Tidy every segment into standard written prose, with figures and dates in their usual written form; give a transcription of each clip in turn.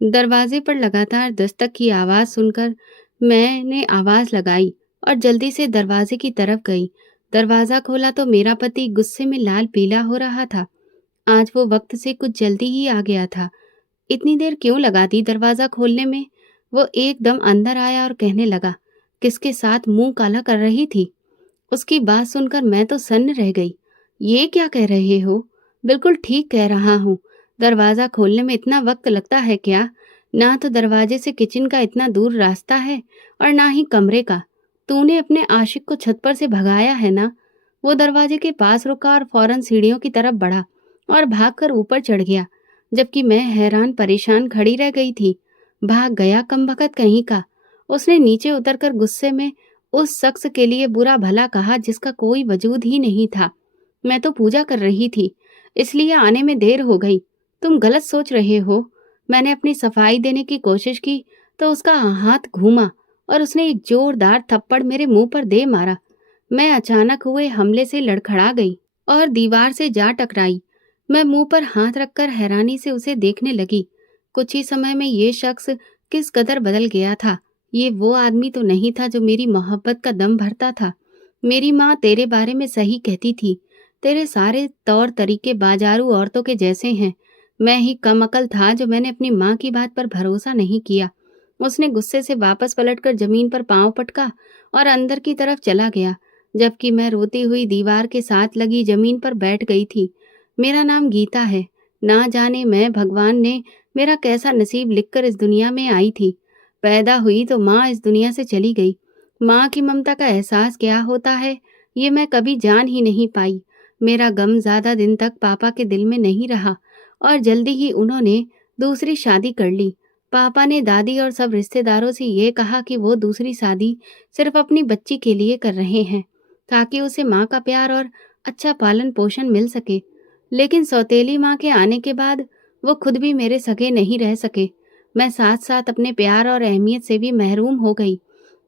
दरवाजे पर लगातार दस्तक की आवाज सुनकर मैंने आवाज लगाई और जल्दी से दरवाजे की तरफ गई। दरवाजा खोला तो मेरा पति गुस्से में लाल पीला हो रहा था। आज वो वक्त से कुछ जल्दी ही आ गया था। इतनी देर क्यों लगा दी दरवाजा खोलने में? वो एकदम अंदर आया और कहने लगा, किसके साथ मुंह काला कर रही थी? उसकी बात सुनकर मैं तो सन्न रह गई। ये क्या कह रहे हो? बिल्कुल ठीक कह रहा हूँ। दरवाजा खोलने में इतना वक्त लगता है क्या? ना तो दरवाजे से किचन का इतना दूर रास्ता है और ना ही कमरे का। तूने अपने आशिक को छत पर से भगाया है ना? वो दरवाजे के पास रुका और फौरन सीढ़ियों की तरफ बढ़ा और भागकर ऊपर चढ़ गया, जबकि मैं हैरान परेशान खड़ी रह गई थी। भाग गया कमबख्त कहीं का। उसने नीचे उतरकर गुस्से में उस शख्स के लिए बुरा भला कहा जिसका कोई वजूद ही नहीं था। मैं तो पूजा कर रही थी, इसलिए आने में देर हो गई। तुम गलत सोच रहे हो। मैंने अपनी सफाई देने की कोशिश की तो उसका हाथ घूमा और उसने एक जोरदार थप्पड़ मेरे मुंह पर दे मारा। मैं अचानक हुए हमले से लड़खड़ा गई और दीवार से जा टकराई। मैं मुंह पर हाथ रखकर हैरानी से उसे देखने लगी। कुछ ही समय में ये शख्स किस कदर बदल गया था। ये वो आदमी तो नहीं था जो मेरी मोहब्बत का दम भरता था। मेरी माँ तेरे बारे में सही कहती थी। तेरे सारे तौर तरीके बाजारू औरतों के जैसे हैं। मैं ही कम अकल था जो मैंने अपनी माँ की बात पर भरोसा नहीं किया। उसने गुस्से से वापस पलटकर जमीन पर पांव पटका और अंदर की तरफ चला गया, जबकि मैं रोती हुई दीवार के साथ लगी जमीन पर बैठ गई थी। मेरा नाम गीता है। ना जाने मैं भगवान ने मेरा कैसा नसीब लिखकर इस दुनिया में आई थी। पैदा हुई तो माँ इस दुनिया से चली गई। माँ की ममता का एहसास क्या होता है, ये मैं कभी जान ही नहीं पाई। मेरा गम ज्यादा दिन तक पापा के दिल में नहीं रहा और जल्दी ही उन्होंने दूसरी शादी कर ली। पापा ने दादी और सब रिश्तेदारों से ये कहा कि वो दूसरी शादी सिर्फ अपनी बच्ची के लिए कर रहे हैं, ताकि उसे माँ का प्यार और अच्छा पालन पोषण मिल सके। लेकिन सौतेली माँ के आने के बाद वो खुद भी मेरे सगे नहीं रह सके। मैं साथ साथ अपने प्यार और अहमियत से भी महरूम हो गई।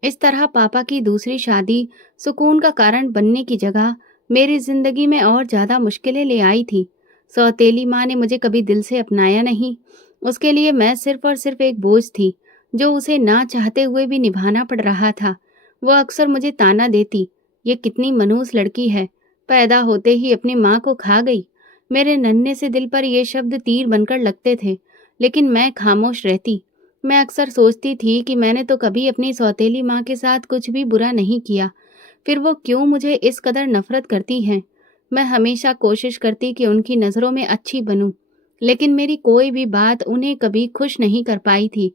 इस तरह पापा की दूसरी शादी सुकून का कारण बनने की जगह मेरी जिंदगी में और ज्यादा मुश्किलें ले आई थी। सौतेली माँ ने मुझे कभी दिल से अपनाया नहीं। उसके लिए मैं सिर्फ और सिर्फ एक बोझ थी, जो उसे ना चाहते हुए भी निभाना पड़ रहा था। वो अक्सर मुझे ताना देती, ये कितनी मनहूस लड़की है, पैदा होते ही अपनी माँ को खा गई। मेरे नन्हे से दिल पर ये शब्द तीर बनकर लगते थे, लेकिन मैं खामोश रहती। मैं अक्सर सोचती थी कि मैंने तो कभी अपनी सौतेली माँ के साथ कुछ भी बुरा नहीं किया, फिर वो क्यों मुझे इस कदर नफरत करती हैं। मैं हमेशा कोशिश करती कि उनकी नज़रों में अच्छी बनूं, लेकिन मेरी कोई भी बात उन्हें कभी खुश नहीं कर पाई थी।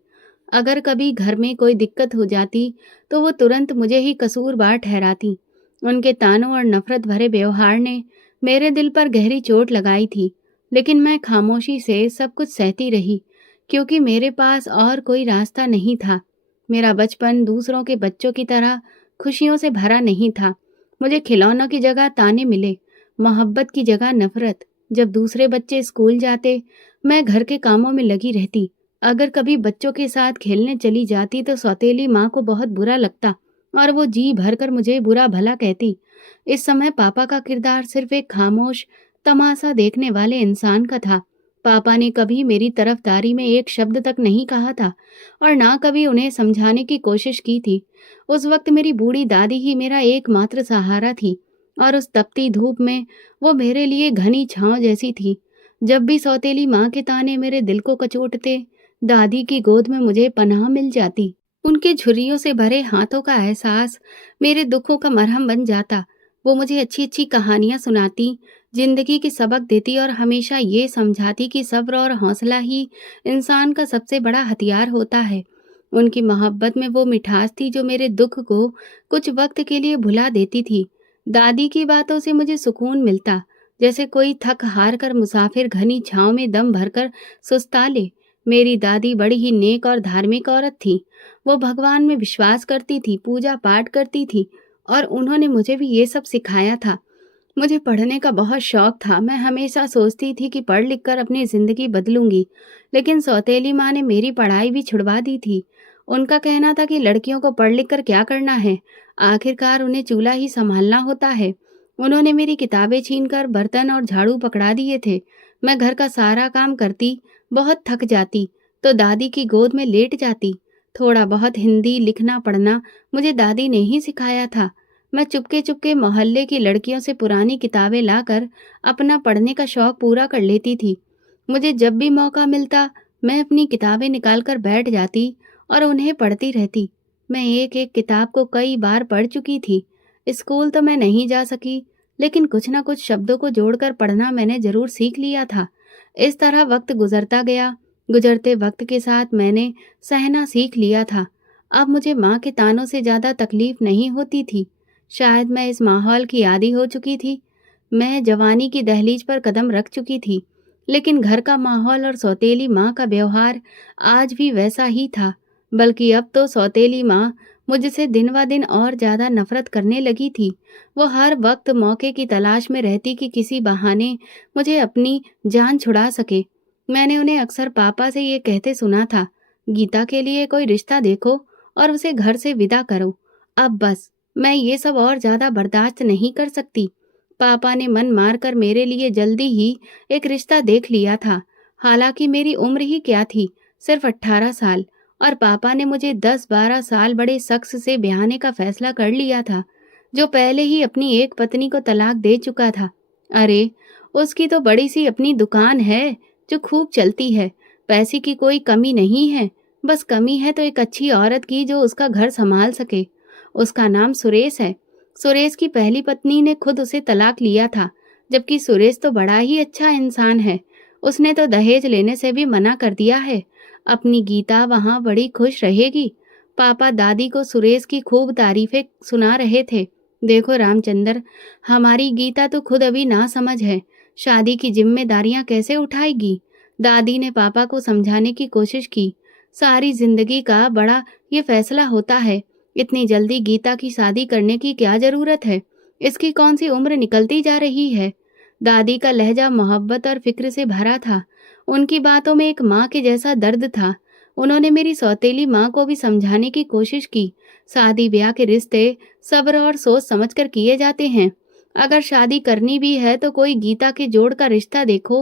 अगर कभी घर में कोई दिक्कत हो जाती, तो वो तुरंत मुझे ही कसूरवार ठहराती। उनके तानों और नफरत भरे व्यवहार ने मेरे दिल पर गहरी चोट लगाई थी, लेकिन मैं खामोशी से सब कुछ सहती रही, क्योंकि मेरे पास और कोई रास्ता नहीं था। मेरा बचपन दूसरों के बच्चों की तरह खुशियों से भरा नहीं था। मुझे खिलौनों की जगह ताने मिले, मोहब्बत की जगह नफरत। जब दूसरे बच्चे स्कूल जाते, मैं घर के कामों में लगी रहती। अगर कभी बच्चों के साथ खेलने चली जाती तो सौतेली माँ को बहुत बुरा लगता और वो जी भरकर मुझे बुरा भला कहती। इस समय पापा का किरदार सिर्फ एक खामोश तमाशा देखने वाले इंसान का था। पापा ने कभी मेरी तरफदारी में एक शब्द तक नहीं कहा था और ना कभी उन्हें समझाने की कोशिश की थी। उस वक्त मेरी बूढ़ी दादी ही मेरा एकमात्र सहारा थी और उस तपती धूप में वो मेरे लिए घनी छांव जैसी थी। जब भी सौतेली माँ के ताने मेरे दिल को कचोटते, दादी की गोद में मुझे पनाह मिल जाती। उनके झुर्रियों से भरे हाथों का एहसास मेरे दुखों का मरहम बन जाता। वो मुझे अच्छी अच्छी कहानियां सुनाती, जिंदगी के सबक देती और हमेशा ये समझाती कि सब्र और हौसला ही इंसान का सबसे बड़ा हथियार होता है। उनकी मोहब्बत में वो मिठास थी जो मेरे दुख को कुछ वक्त के लिए भुला देती थी। दादी की बातों से मुझे सुकून मिलता, जैसे कोई थक हार कर मुसाफिर घनी छांव में दम भरकर सुस्ता ले। मेरी दादी बड़ी ही नेक और धार्मिक औरत थी। वो भगवान में विश्वास करती थी, पूजा पाठ करती थी और उन्होंने मुझे भी ये सब सिखाया था। मुझे पढ़ने का बहुत शौक था। मैं हमेशा सोचती थी कि पढ़ लिख कर अपनी जिंदगी बदलूंगी, लेकिन सौतेली माँ ने मेरी पढ़ाई भी छुड़वा दी थी। उनका कहना था कि लड़कियों को पढ़ लिख कर क्या करना है, आखिरकार उन्हें चूल्हा ही संभालना होता है। उन्होंने मेरी किताबें छीनकर बर्तन और झाड़ू पकड़ा दिए थे। मैं घर का सारा काम करती, बहुत थक जाती, तो दादी की गोद में लेट जाती। थोड़ा बहुत हिंदी लिखना पढ़ना मुझे दादी ने ही सिखाया था। मैं चुपके चुपके मोहल्ले की लड़कियों से पुरानी किताबें लाकर अपना पढ़ने का शौक पूरा कर लेती थी। मुझे जब भी मौका मिलता, मैं अपनी किताबें निकालकर बैठ जाती और उन्हें पढ़ती रहती। मैं एक एक किताब को कई बार पढ़ चुकी थी। स्कूल तो मैं नहीं जा सकी, लेकिन कुछ न कुछ शब्दों को जोड़कर पढ़ना मैंने जरूर सीख लिया था। इस तरह वक्त गुजरता गया। गुजरते वक्त के साथ मैंने सहना सीख लिया था। अब मुझे माँ के तानों से ज्यादा तकलीफ नहीं होती थी। शायद मैं इस माहौल की आदी हो चुकी थी। मैं जवानी की दहलीज पर कदम रख चुकी थी, लेकिन घर का माहौल और सौतेली माँ का व्यवहार आज भी वैसा ही था। बल्कि अब तो सौतेली माँ मुझसे दिन ब दिन और ज्यादा नफरत करने लगी थी। वो हर वक्त मौके की तलाश में रहती कि किसी बहाने मुझे अपनी जान छुड़ा सके। मैंने उन्हें अक्सर पापा से ये कहते सुना था, गीता के लिए कोई रिश्ता देखो और उसे घर से विदा करो। अब बस, मैं ये सब और ज्यादा बर्दाश्त नहीं कर सकती। पापा ने मन मारकर मेरे लिए जल्दी ही एक रिश्ता देख लिया था। हालांकि मेरी उम्र ही क्या थी, सिर्फ 18 साल, और पापा ने मुझे 10-12 साल बड़े शख्स से ब्याहने का फैसला कर लिया था, जो पहले ही अपनी एक पत्नी को तलाक दे चुका था। अरे, उसकी तो बड़ी सी अपनी दुकान है जो खूब चलती है। पैसे की कोई कमी नहीं है, बस कमी है तो एक अच्छी औरत की जो उसका घर संभाल सके। उसका नाम सुरेश है। सुरेश की पहली पत्नी ने खुद उसे तलाक लिया था, जबकि सुरेश तो बड़ा ही अच्छा इंसान है। उसने तो दहेज लेने से भी मना कर दिया है। अपनी गीता वहां बड़ी खुश रहेगी। पापा दादी को सुरेश की खूब तारीफें सुना रहे थे। देखो रामचंद्र, हमारी गीता तो खुद अभी ना समझ है, शादी की जिम्मेदारियां कैसे उठाएगी। दादी ने पापा को समझाने की कोशिश की। सारी जिंदगी का बड़ा ये फैसला होता है। इतनी जल्दी गीता की शादी करने की क्या जरूरत है? इसकी कौन सी उम्र निकलती जा रही है? दादी का लहजा मोहब्बत और फिक्र से भरा था। उनकी बातों में एक माँ के जैसा दर्द था। उन्होंने मेरी सौतेली माँ को भी समझाने की कोशिश की। शादी ब्याह के रिश्ते सब्र और सोच समझकर किए जाते हैं। अगर शादी करनी भी है तो कोई गीता के जोड़ का रिश्ता देखो।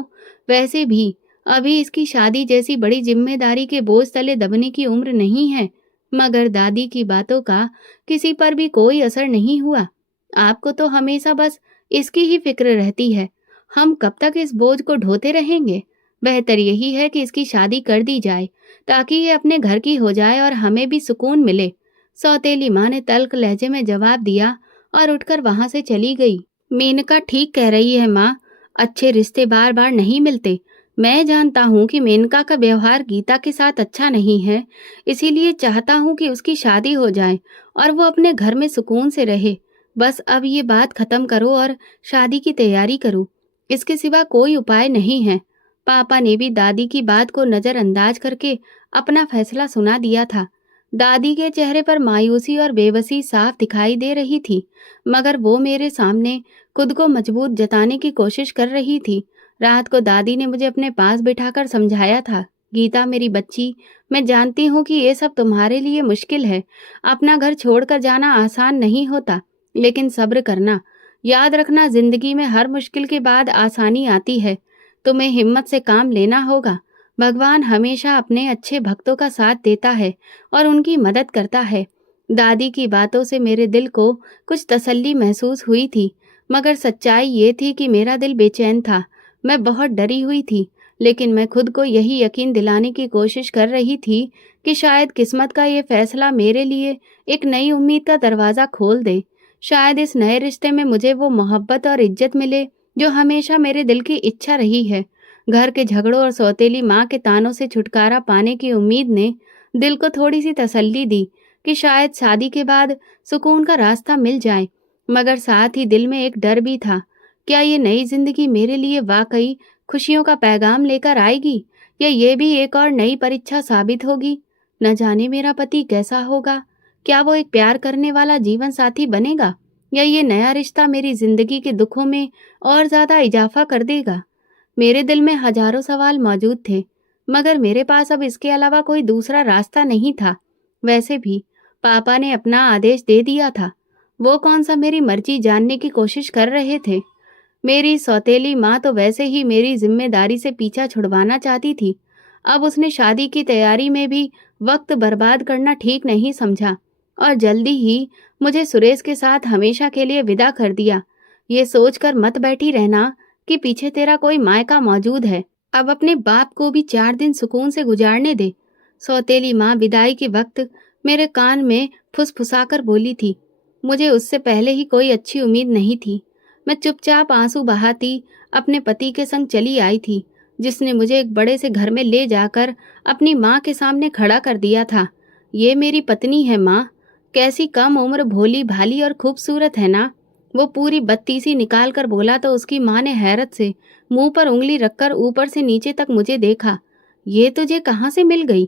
वैसे भी अभी इसकी शादी जैसी बड़ी जिम्मेदारी के बोझ तले दबने की उम्र नहीं है। मगर दादी की बातों का किसी पर भी कोई असर नहीं हुआ। आपको तो हमेशा बस इसकी ही फिक्र रहती है। हम कब तक इस बोझ को ढोते रहेंगे? बेहतर यही है कि इसकी शादी कर दी जाए, ताकि ये अपने घर की हो जाए और हमें भी सुकून मिले। सौतेली माँ ने तल्ख लहजे में जवाब दिया और उठकर वहां से चली गई। मेनका ठीक कह रही है माँ, अच्छे रिश्ते बार बार नहीं मिलते। मैं जानता हूँ कि मेनका का व्यवहार गीता के साथ अच्छा नहीं है, इसीलिए चाहता हूँ कि उसकी शादी हो जाए और वो अपने घर में सुकून से रहे। बस अब ये बात खत्म करो और शादी की तैयारी करो। इसके सिवा कोई उपाय नहीं है। पापा ने भी दादी की बात को नजरअंदाज करके अपना फैसला सुना दिया था। दादी के चेहरे पर मायूसी और बेबसी साफ दिखाई दे रही थी, मगर वो मेरे सामने खुद को मजबूत जताने की कोशिश कर रही थी। रात को दादी ने मुझे अपने पास बिठाकर समझाया था, गीता मेरी बच्ची, मैं जानती हूँ कि ये सब तुम्हारे लिए मुश्किल है। अपना घर छोड़कर जाना आसान नहीं होता, लेकिन सब्र करना। याद रखना, जिंदगी में हर मुश्किल के बाद आसानी आती है। तुम्हें हिम्मत से काम लेना होगा। भगवान हमेशा अपने अच्छे भक्तों का साथ देता है और उनकी मदद करता है। दादी की बातों से मेरे दिल को कुछ तसल्ली महसूस हुई थी, मगर सच्चाई ये थी कि मेरा दिल बेचैन था। मैं बहुत डरी हुई थी, लेकिन मैं खुद को यही यकीन दिलाने की कोशिश कर रही थी कि शायद किस्मत का ये फैसला मेरे लिए एक नई उम्मीद का दरवाज़ा खोल दे। शायद इस नए रिश्ते में मुझे वो मोहब्बत और इज्जत मिले जो हमेशा मेरे दिल की इच्छा रही है। घर के झगड़ों और सौतेली माँ के तानों से छुटकारा पाने की उम्मीद ने दिल को थोड़ी सी तसल्ली दी कि शायद शादी के बाद सुकून का रास्ता मिल जाए। मगर साथ ही दिल में एक डर भी था। क्या ये नई जिंदगी मेरे लिए वाकई खुशियों का पैगाम लेकर आएगी, या ये भी एक और नई परीक्षा साबित होगी? न जाने मेरा पति कैसा होगा। क्या वो एक प्यार करने वाला जीवन साथी बनेगा, या ये नया रिश्ता मेरी जिंदगी के दुखों में और ज्यादा इजाफा कर देगा? मेरे दिल में हजारों सवाल मौजूद थे, मगर मेरे पास अब इसके अलावा कोई दूसरा रास्ता नहीं था। वैसे भी पापा ने अपना आदेश दे दिया था। वो कौन सा मेरी मर्जी जानने की कोशिश कर रहे थे? मेरी सौतेली माँ तो वैसे ही मेरी जिम्मेदारी से पीछा छुड़वाना चाहती थी। अब उसने शादी की तैयारी में भी वक्त बर्बाद करना ठीक नहीं समझा और जल्दी ही मुझे सुरेश के साथ हमेशा के लिए विदा कर दिया। ये सोचकर मत बैठी रहना कि पीछे तेरा कोई मायका मौजूद है। अब अपने बाप को भी 4 दिन सुकून से गुजारने दे। सौतेली माँ विदाई के वक्त मेरे कान में फुसफुसाकर बोली थी। मुझे उससे पहले ही कोई अच्छी उम्मीद नहीं थी। मैं चुपचाप आंसू बहाती अपने पति के संग चली आई थी, जिसने मुझे एक बड़े से घर में ले जाकर अपनी माँ के सामने खड़ा कर दिया था। ये मेरी पत्नी है माँ, कैसी कम उम्र, भोली भाली और खूबसूरत है ना। वो पूरी बत्तीसी निकाल कर बोला तो उसकी माँ ने हैरत से मुंह पर उंगली रखकर ऊपर से नीचे तक मुझे देखा। ये तुझे कहाँ से मिल गई?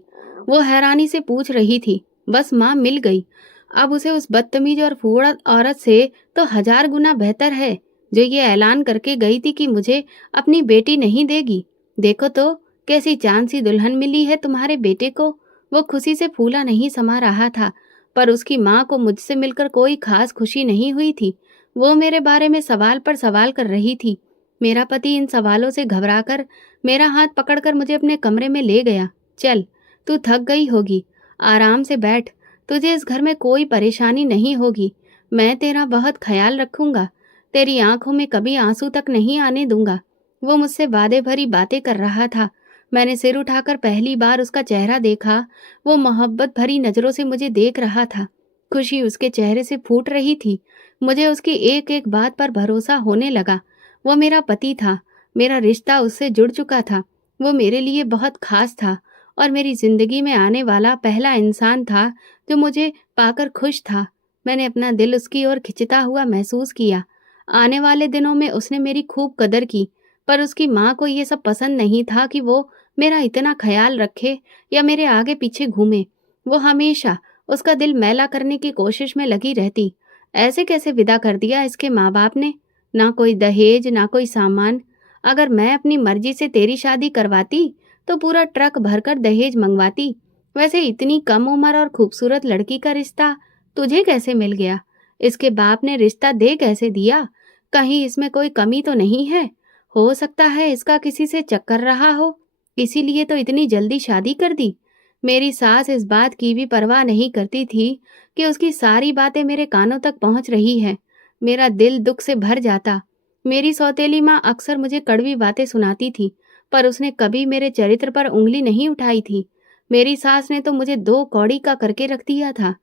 वो हैरानी से पूछ रही थी। बस माँ, मिल गई। अब उसे उस बदतमीज और फूहड़ औरत से तो 1000 गुना बेहतर है, जो ये ऐलान करके गई थी कि मुझे अपनी बेटी नहीं देगी। देखो तो कैसी चांद सी दुल्हन मिली है तुम्हारे बेटे को। वो खुशी से फूला नहीं समा रहा था, पर उसकी माँ को मुझसे मिलकर कोई खास खुशी नहीं हुई थी। वो मेरे बारे में सवाल पर सवाल कर रही थी। मेरा पति इन सवालों से घबराकर मेरा हाथ पकड़कर मुझे अपने कमरे में ले गया। चल, तू थक गई होगी, आराम से बैठ। तुझे इस घर में कोई परेशानी नहीं होगी। मैं तेरा बहुत ख्याल रखूंगा। तेरी आंखों में कभी आंसू तक नहीं आने दूंगा। वो मुझसे वादे भरी बातें कर रहा था। मैंने सिर उठाकर पहली बार उसका चेहरा देखा। वो मोहब्बत भरी नजरों से मुझे देख रहा था। खुशी उसके चेहरे से फूट रही थी। मुझे उसकी एक एक बात पर भरोसा होने लगा। वो मेरा पति था, मेरा रिश्ता उससे जुड़ चुका था। वो मेरे लिए बहुत खास था और मेरी जिंदगी में आने वाला पहला इंसान था जो मुझे पाकर खुश था। मैंने अपना दिल उसकी ओर खिंचता हुआ महसूस किया। आने वाले दिनों में उसने मेरी खूब कदर की, पर उसकी माँ को ये सब पसंद नहीं था कि वो मेरा इतना ख्याल रखे या मेरे आगे पीछे घूमे। वो हमेशा उसका दिल मैला करने की कोशिश में लगी रहती। ऐसे कैसे विदा कर दिया इसके माँ बाप ने? ना कोई दहेज, ना कोई सामान। अगर मैं अपनी मर्जी से तेरी शादी करवाती तो पूरा ट्रक भरकर दहेज मंगवाती। वैसे इतनी कम उम्र और खूबसूरत लड़की का रिश्ता तुझे कैसे मिल गया? इसके बाप ने रिश्ता दे कैसे दिया? कहीं इसमें कोई कमी तो नहीं है? हो सकता है इसका किसी से चक्कर रहा हो, इसीलिए तो इतनी जल्दी शादी कर दी। मेरी सास इस बात की भी परवाह नहीं करती थी कि उसकी सारी बातें मेरे कानों तक पहुंच रही है। मेरा दिल दुख से भर जाता। मेरी सौतेली माँ अक्सर मुझे कड़वी बातें सुनाती थी, पर उसने कभी मेरे चरित्र पर उंगली नहीं उठाई थी। मेरी सास ने तो मुझे 2 कौड़ी का करके रख दिया था।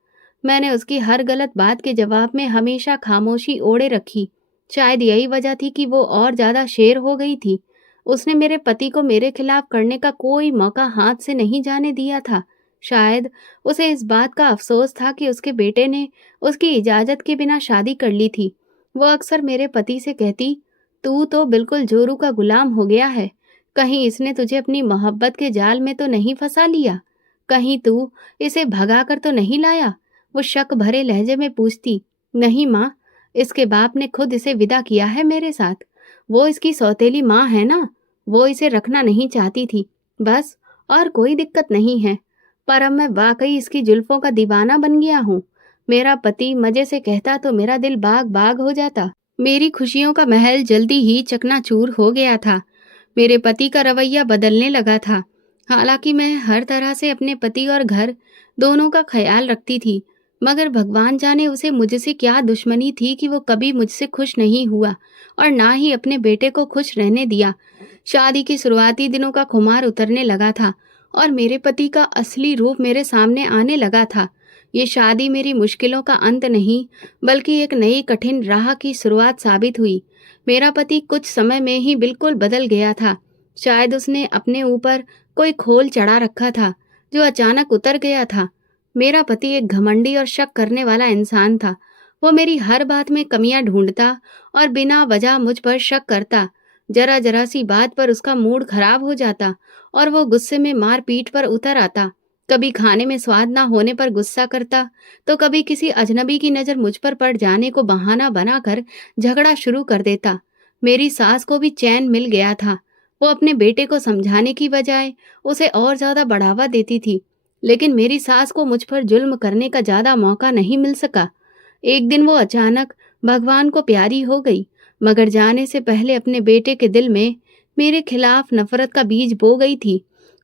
मैंने उसकी हर गलत बात के जवाब में हमेशा खामोशी ओढ़े रखी। शायद यही वजह थी कि वो और ज्यादा शेर हो गई थी। उसने मेरे पति को मेरे खिलाफ करने का कोई मौका हाथ से नहीं जाने दिया था। शायद उसे इस बात का अफसोस था कि उसके बेटे ने उसकी इजाजत के बिना शादी कर ली थी। वो अक्सर मेरे पति से कहती, तू तो बिल्कुल जोरू का गुलाम हो गया है। कहीं इसने तुझे अपनी मोहब्बत के जाल में तो नहीं फंसा लिया? कहीं तू इसे भगा कर तो नहीं लाया? वो शक भरे लहजे में पूछती। नहीं माँ, इसके बाप ने खुद इसे विदा किया है मेरे साथ। वो इसकी सौतेली माँ है ना, वो इसे रखना नहीं चाहती थी, बस। और कोई दिक्कत नहीं है। पर अब मैं वाकई इसकी जुल्फों का दीवाना बन गया हूँ। मेरा पति मजे से कहता तो मेरा दिल बाग बाग हो जाता। मेरी खुशियों का महल जल्दी ही चकनाचूर हो गया था। मेरे पति का रवैया बदलने लगा था। हालांकि मैं हर तरह से अपने पति और घर दोनों का ख्याल रखती थी, मगर भगवान जाने उसे मुझसे क्या दुश्मनी थी कि वो कभी मुझसे खुश नहीं हुआ और ना ही अपने बेटे को खुश रहने दिया। शादी के शुरुआती दिनों का खुमार उतरने लगा था और मेरे पति का असली रूप मेरे सामने आने लगा था। ये शादी मेरी मुश्किलों का अंत नहीं, बल्कि एक नई कठिन राह की शुरुआत साबित हुई। मेरा पति कुछ समय में ही बिल्कुल बदल गया था। शायद उसने अपने ऊपर कोई खोल चढ़ा रखा था जो अचानक उतर गया था। मेरा पति एक घमंडी और शक करने वाला इंसान था। वो मेरी हर बात में कमियां ढूंढता और बिना वजह मुझ पर शक करता। जरा जरा सी बात पर उसका मूड खराब हो जाता और वो गुस्से में मार पीट पर उतर आता। कभी खाने में स्वाद ना होने पर गुस्सा करता, तो कभी किसी अजनबी की नजर मुझ पर पड़ जाने को बहाना बनाकर झगड़ा शुरू कर देता। मेरी सास को भी चैन मिल गया था। वो अपने बेटे को समझाने की बजाय उसे और ज्यादा बढ़ावा देती थी, लेकिन मेरी सास को मुझ पर जुल्म करने का ज्यादा मौका नहीं मिल सका। एक दिन वो अचानक भगवान को प्यारी हो गई, मगर जाने से पहले अपने बेटे के दिल में मेरे खिलाफ नफरत का बीज बो गई थी।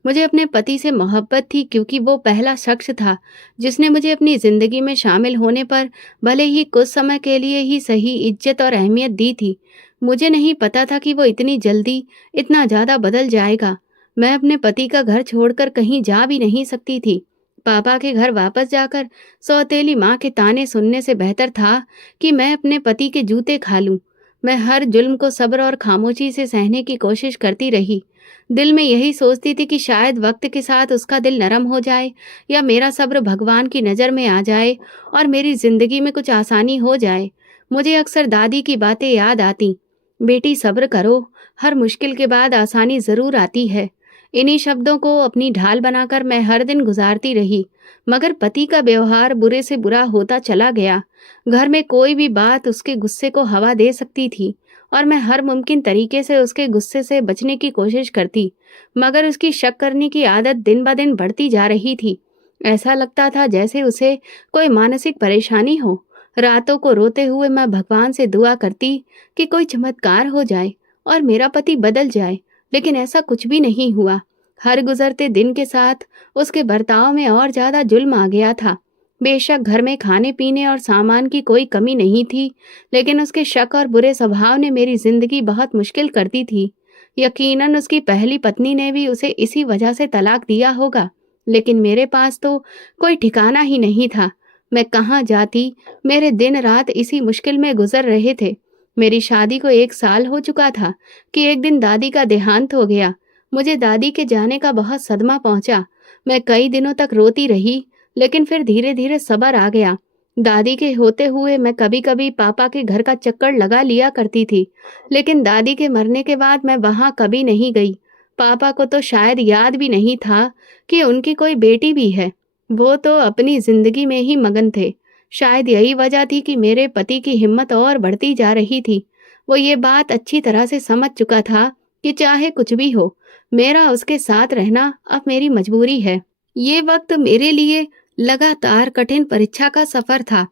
मुझे अपने पति से मोहब्बत थी क्योंकि वो पहला शख्स था जिसने मुझे अपनी ज़िंदगी में शामिल होने पर भले ही कुछ समय के लिए ही सही इज्जत और अहमियत दी थी। मुझे नहीं पता था कि वो इतनी जल्दी इतना ज़्यादा बदल जाएगा। मैं अपने पति का घर छोड़कर कहीं जा भी नहीं सकती थी। पापा के घर वापस जाकर सौतेली माँ के ताने सुनने से बेहतर था कि मैं अपने पति के जूते खा लूं। मैं हर जुल्म को सब्र और खामोशी से सहने की कोशिश करती रही। दिल में यही सोचती थी कि शायद वक्त के साथ उसका दिल नरम हो जाए या मेरा सब्र भगवान की नज़र में आ जाए और मेरी जिंदगी में कुछ आसानी हो जाए। मुझे अक्सर दादी की बातें याद आती। बेटी सब्र करो, हर मुश्किल के बाद आसानी जरूर आती है। इन्हीं शब्दों को अपनी ढाल बनाकर मैं हर दिन गुजारती रही। मगर पति का व्यवहार बुरे से बुरा होता चला गया। घर में कोई भी बात उसके गुस्से को हवा दे सकती थी और मैं हर मुमकिन तरीके से उसके गुस्से से बचने की कोशिश करती, मगर उसकी शक करने की आदत दिन ब दिन बढ़ती जा रही थी। ऐसा लगता था जैसे उसे कोई मानसिक परेशानी हो। रातों को रोते हुए मैं भगवान से दुआ करती कि कोई चमत्कार हो जाए और मेरा पति बदल जाए, लेकिन ऐसा कुछ भी नहीं हुआ। हर गुजरते दिन के साथ उसके बर्ताव में और ज्यादा जुल्म आ गया था। बेशक घर में खाने पीने और सामान की कोई कमी नहीं थी, लेकिन उसके शक और बुरे स्वभाव ने मेरी जिंदगी बहुत मुश्किल कर दी थी। यकीनन उसकी पहली पत्नी ने भी उसे इसी वजह से तलाक दिया होगा, लेकिन मेरे पास तो कोई ठिकाना ही नहीं था। मैं कहाँ जाती? मेरे दिन रात इसी मुश्किल में गुजर रहे थे। मेरी शादी को 1 साल हो चुका था कि एक दिन दादी का देहांत हो गया। मुझे दादी के जाने का बहुत सदमा पहुंचा। मैं कई दिनों तक रोती रही, लेकिन फिर धीरे धीरे सब्र आ गया। दादी के होते हुए मैं कभी कभी पापा के घर का चक्कर लगा लिया करती थी, लेकिन दादी के मरने के बाद मैं वहां कभी नहीं गई। पापा को तो शायद याद भी नहीं था कि उनकी कोई बेटी भी है। वो तो अपनी जिंदगी में ही मगन थे। शायद यही वजह थी कि मेरे पति की हिम्मत और बढ़ती जा रही थी। वो ये बात अच्छी तरह से समझ चुका था कि चाहे कुछ भी हो, मेरा उसके साथ रहना अब मेरी मजबूरी है। ये वक्त मेरे लिए लगातार कठिन परीक्षा का सफर था।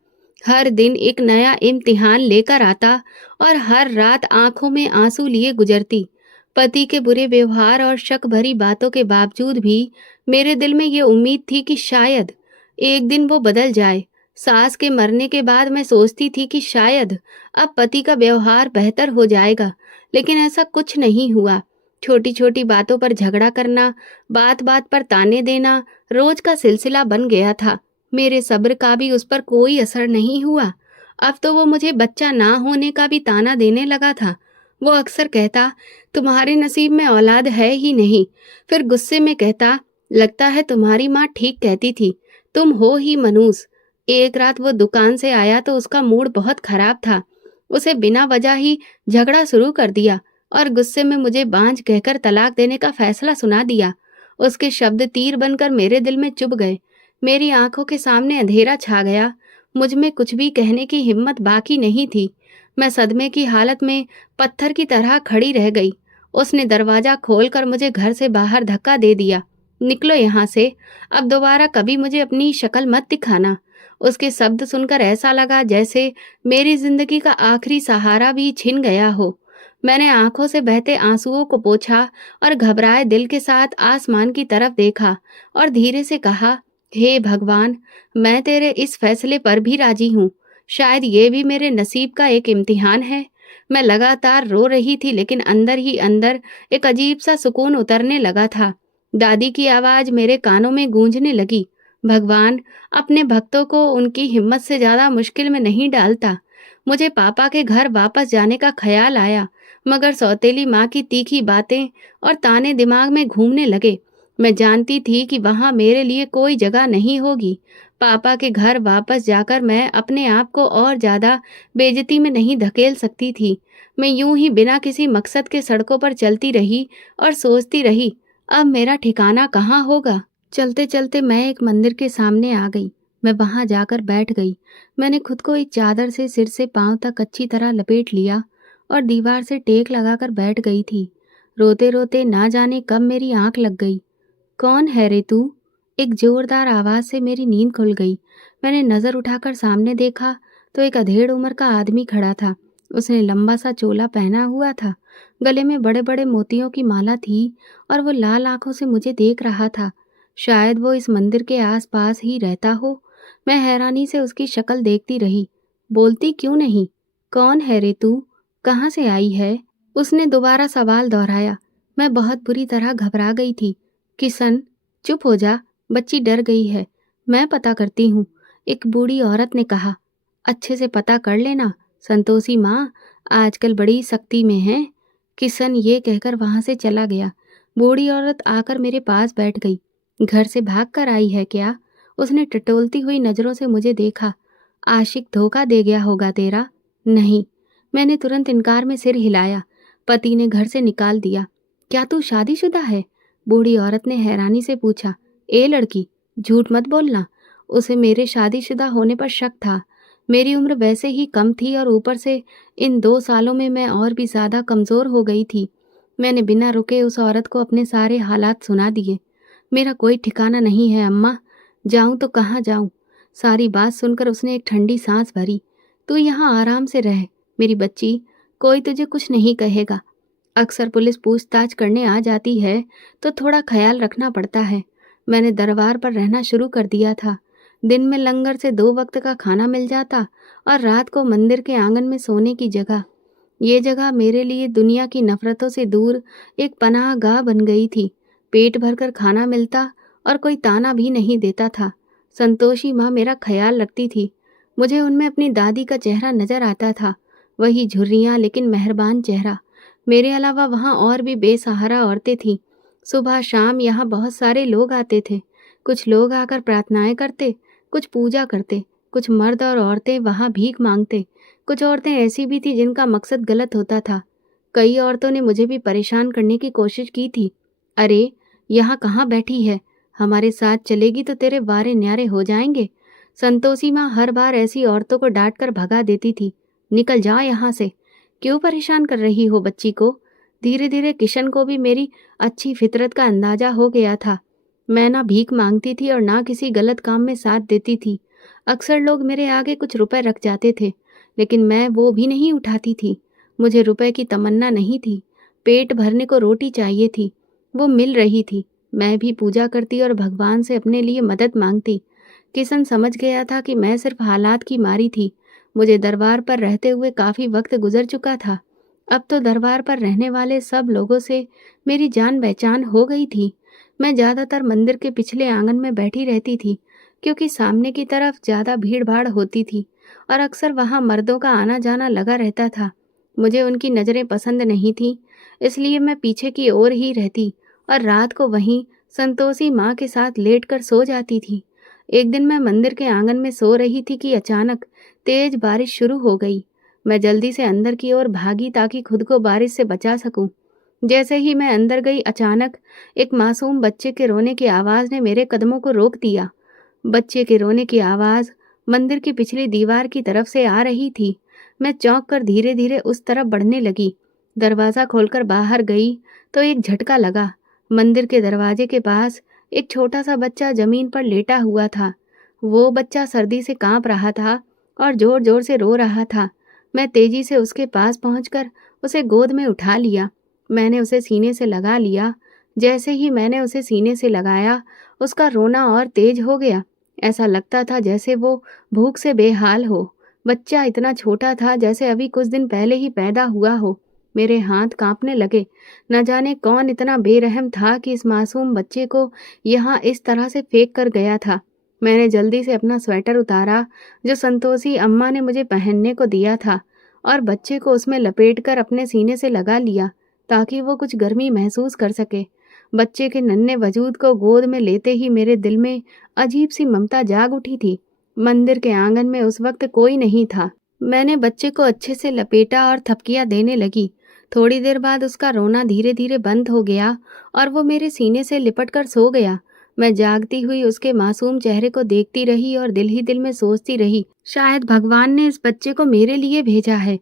हर दिन एक नया इम्तिहान लेकर आता और हर रात आंखों में आंसू लिए गुजरती। पति के बुरे व्यवहार और शक भरी बातों के बावजूद भी मेरे दिल में ये उम्मीद थी कि शायद एक दिन वो बदल जाए। सास के मरने के बाद मैं सोचती थी कि शायद अब पति का व्यवहार बेहतर हो जाएगा, लेकिन ऐसा कुछ नहीं हुआ। छोटी छोटी बातों पर झगड़ा करना, बात बात पर ताने देना रोज का सिलसिला बन गया था। मेरे सब्र का भी उस पर कोई असर नहीं हुआ। अब तो वो मुझे बच्चा ना होने का भी ताना देने लगा था। वो अक्सर कहता, तुम्हारे नसीब में औलाद है ही नहीं। फिर गुस्से में कहता, लगता है तुम्हारी माँ ठीक कहती थी, तुम हो ही मनूस। एक रात वो दुकान से आया तो उसका मूड बहुत खराब था। उसे बिना वजह ही झगड़ा शुरू कर दिया और गुस्से में मुझे बांझ कहकर तलाक देने का फैसला सुना दिया। उसके शब्द तीर बनकर मेरे दिल में चुभ गए। मेरी आंखों के सामने अंधेरा छा गया। मुझ में कुछ भी कहने की हिम्मत बाकी नहीं थी। मैं सदमे की हालत में पत्थर की तरह खड़ी रह गई। उसने दरवाजा खोलकर मुझे घर से बाहर धक्का दे दिया। निकलो यहाँ से, अब दोबारा कभी मुझे अपनी शक्ल मत दिखाना। उसके शब्द सुनकर ऐसा लगा जैसे मेरी जिंदगी का आखिरी सहारा भी छिन गया हो। मैंने आंखों से बहते आंसुओं को पोंछा और घबराए दिल के साथ आसमान की तरफ देखा और धीरे से कहा, हे भगवान, मैं तेरे इस फैसले पर भी राजी हूँ। शायद ये भी मेरे नसीब का एक इम्तिहान है। मैं लगातार रो रही थी, लेकिन अंदर ही अंदर एक अजीब सा सुकून उतरने लगा था। दादी की आवाज मेरे कानों में गूंजने लगी, भगवान अपने भक्तों को उनकी हिम्मत से ज्यादा मुश्किल में नहीं डालता। मुझे पापा के घर वापस जाने का ख्याल आया, मगर सौतेली माँ की तीखी बातें और ताने दिमाग में घूमने लगे। मैं जानती थी कि वहां मेरे लिए कोई जगह नहीं होगी। पापा के घर वापस जाकर मैं अपने आप को और ज्यादा बेइज्जती में नहीं धकेल सकती थी। मैं यूं ही बिना किसी मकसद के सड़कों पर चलती रही और सोचती रही, अब मेरा ठिकाना कहाँ होगा। चलते चलते मैं एक मंदिर के सामने आ गई। मैं वहां जाकर बैठ गई। मैंने खुद को एक चादर से सिर से पांव तक अच्छी तरह लपेट लिया और दीवार से टेक लगाकर बैठ गई थी। रोते रोते ना जाने कब मेरी आंख लग गई। कौन है रे तू? एक जोरदार आवाज से मेरी नींद खुल गई। मैंने नजर उठाकर सामने देखा तो एक अधेड़ उम्र का आदमी खड़ा था। उसने लंबा सा चोला पहना हुआ था, गले में बड़े बड़े मोतियों की माला थी और वो लाल आंखों से मुझे देख रहा था। शायद वो इस मंदिर के आसपास ही रहता हो। मैं हैरानी से उसकी शक्ल देखती रही। बोलती क्यों नहीं? कौन है रे तू? कहाँ से आई है? उसने दोबारा सवाल दोहराया। मैं बहुत बुरी तरह घबरा गई थी। किशन, चुप हो जा, बच्ची डर गई है। मैं पता करती हूँ, एक बूढ़ी औरत ने कहा। अच्छे से पता कर लेना, संतोषी माँ आजकल बड़ी सख्ती में है। किशन ये कहकर वहां से चला गया। बूढ़ी औरत आकर मेरे पास बैठ गई। घर से भाग कर आई है क्या? उसने टटोलती हुई नजरों से मुझे देखा। आशिक धोखा दे गया होगा तेरा। नहीं, मैंने तुरंत इनकार में सिर हिलाया। पति ने घर से निकाल दिया। क्या तू शादीशुदा है? बूढ़ी औरत ने हैरानी से पूछा। ए लड़की, झूठ मत बोलना। उसे मेरे शादीशुदा होने पर शक था। मेरी उम्र वैसे ही कम थी और ऊपर से इन 2 सालों में मैं और भी ज्यादा कमजोर हो गई थी। मैंने बिना रुके उस औरत को अपने सारे हालात सुना दिए। मेरा कोई ठिकाना नहीं है अम्मा, जाऊं तो कहाँ जाऊं? सारी बात सुनकर उसने एक ठंडी सांस भरी। तू यहाँ आराम से रह मेरी बच्ची, कोई तुझे कुछ नहीं कहेगा। अक्सर पुलिस पूछताछ करने आ जाती है तो थोड़ा ख्याल रखना पड़ता है। मैंने दरबार पर रहना शुरू कर दिया था। दिन में लंगर से 2 वक्त का खाना मिल जाता और रात को मंदिर के आंगन में सोने की जगह। ये जगह मेरे लिए दुनिया की नफरतों से दूर एक पनाहगाह बन गई थी। पेट भरकर खाना मिलता और कोई ताना भी नहीं देता था। संतोषी माँ मेरा ख्याल रखती थी। मुझे उनमें अपनी दादी का चेहरा नजर आता था, वही झुर्रियाँ लेकिन मेहरबान चेहरा। मेरे अलावा वहाँ और भी बेसहारा औरतें थीं। सुबह शाम यहाँ बहुत सारे लोग आते थे। कुछ लोग आकर प्रार्थनाएं करते, कुछ पूजा करते, कुछ मर्द और औरतें वहाँ भीख मांगते। कुछ औरतें ऐसी भी थी जिनका मकसद गलत होता था। कई औरतों ने मुझे भी परेशान करने की कोशिश की थी। अरे, यहाँ कहाँ बैठी है? हमारे साथ चलेगी तो तेरे वारे न्यारे हो जाएंगे। संतोषी माँ हर बार ऐसी औरतों को डांट कर भगा देती थी। निकल जा यहाँ से। क्यों परेशान कर रही हो बच्ची को? धीरे धीरे किशन को भी मेरी अच्छी फितरत का अंदाजा हो गया था। मैं ना भीख मांगती थी और ना किसी गलत काम में साथ देती थी। अक्सर लोग मेरे आगे कुछ रुपए रख जाते थे, लेकिन मैं वो भी नहीं उठाती थी। मुझे रुपए की तमन्ना नहीं थी। पेट भरने को रोटी चाहिए थी। वो मिल रही थी। मैं भी पूजा करती और भगवान से अपने लिए मदद मांगती। किशन समझ गया था कि मैं सिर्फ हालात की मारी थी। मुझे दरबार पर रहते हुए काफी वक्त गुजर चुका था। अब तो दरबार पर रहने वाले सब लोगों से मेरी जान पहचान हो गई थी। मैं ज्यादातर मंदिर के पिछले आंगन में बैठी रहती थी, क्योंकि सामने की तरफ ज्यादा भीड़ भाड़ होती थी और अक्सर वहां मर्दों का आना जाना लगा रहता था। मुझे उनकी नज़रें पसंद नहीं थीं, इसलिए मैं पीछे की ओर ही रहती और रात को वहीं संतोषी माँ के साथ लेटकर सो जाती थी। एक दिन मैं मंदिर के आंगन में सो रही थी कि अचानक तेज बारिश शुरू हो गई। मैं जल्दी से अंदर की ओर भागी ताकि खुद को बारिश से बचा सकूं। जैसे ही मैं अंदर गई, अचानक एक मासूम बच्चे के रोने की आवाज़ ने मेरे कदमों को रोक दिया। बच्चे के रोने की आवाज़ मंदिर की पिछली दीवार की तरफ से आ रही थी। मैं चौंक कर धीरे धीरे उस तरफ बढ़ने लगी। दरवाज़ा खोलकर बाहर गई तो एक झटका लगा। मंदिर के दरवाजे के पास एक छोटा सा बच्चा जमीन पर लेटा हुआ था। वो बच्चा सर्दी से कांप रहा था और जोर जोर से रो रहा था। मैं तेजी से उसके पास पहुंचकर उसे गोद में उठा लिया। मैंने उसे सीने से लगा लिया। जैसे ही मैंने उसे सीने से लगाया, उसका रोना और तेज हो गया। ऐसा लगता था जैसे वो भूख से बेहाल हो। बच्चा इतना छोटा था जैसे अभी कुछ दिन पहले ही पैदा हुआ हो। मेरे हाथ कांपने लगे। न जाने कौन इतना बेरहम था कि इस मासूम बच्चे को यहाँ इस तरह से फेंक कर गया था। मैंने जल्दी से अपना स्वेटर उतारा जो संतोषी अम्मा ने मुझे पहनने को दिया था और बच्चे को उसमें लपेटकर अपने सीने से लगा लिया ताकि वो कुछ गर्मी महसूस कर सके। बच्चे के नन्हे वजूद को गोद में लेते ही मेरे दिल में अजीब सी ममता जाग उठी थी। मंदिर के आंगन में उस वक्त कोई नहीं था। मैंने बच्चे को अच्छे से लपेटा और थपकियां देने लगी। थोड़ी देर बाद उसका रोना धीरे धीरे बंद हो गया और वो मेरे सीने से लिपट कर सो गया। मैं जागती हुई उसके मासूम चेहरे को देखती रही और दिल ही दिल में सोचती रही, शायद भगवान ने इस बच्चे को मेरे लिए भेजा है।